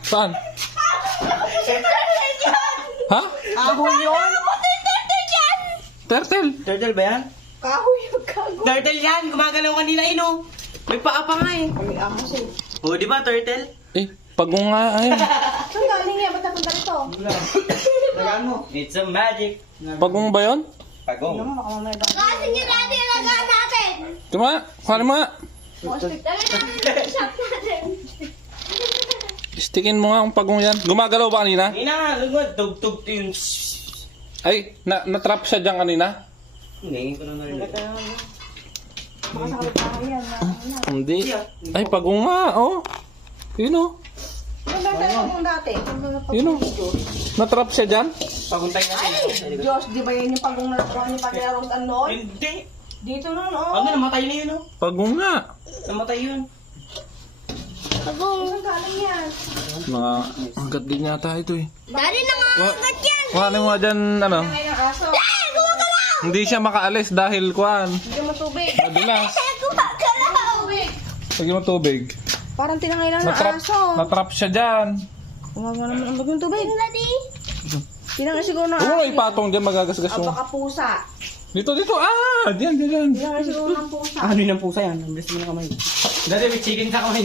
Saan? Ha? Kahoy yun. Turtle? Turtle ba yan? Kahoy yung kahoy. Turtle yan! Gumagalaw kanina ino. May paa pa nga eh. Kami ahos eh. O, di ba turtle? Eh, pagong nga ayun. Saan galing yan? Ba't napunta rito? Tagaan mo. It's a magic. Pagong ba yun? Pagong. Ano mo, baka mamaya daw. Kasi yun natin ilagaan natin. Tuma, kuha mo nga. Dali natin yung shop natin. Stickin mo nga kung pagong yan. Gumagalaw ba kanina? Ina nga, lugod. Tug-tug yun. Ay, na-trap siya dyan kanina? Hindi ko na narinig. Baka sa kapitbahay yan. Hindi. Ay, pagong nga, oh. Yun oh. Ano ba tayo kung dati? Yun oh. Na-trap siya dyan? Paguntay natin. Ay, Diyos, di ba yan yung pagong nakuha ni Padre Rose Anoy? Hindi. Dito nun, oh. Ano, namatay na yun oh. Pagong nga. Namatay yun. Saan galing yan? Mga angkat din yata ito eh. Dali na nga agad yan. Kuha mo nga dyan, ano. Ngayon ang aso. Hindi siya makaalis dahil kuhan. Hindi mo tubig. Madulas. Gumagalaw. Lagyan mo tubig. Parang tinangay lang ng Na-trap, aso. na-trap siya dyan. Huwag mo naman ang bagong tubig. Daddy. Tinangay siguro ng Huwag mo aso. na ipatong dyan, magagasgas Ah, mo. baka pusa. Dito, dito. Ah, diyan, diyan. Tinangay siguro ng pusa. Ano yung pusa yan? Ang bilis mo na kamay. Dati may chicken sa kamay.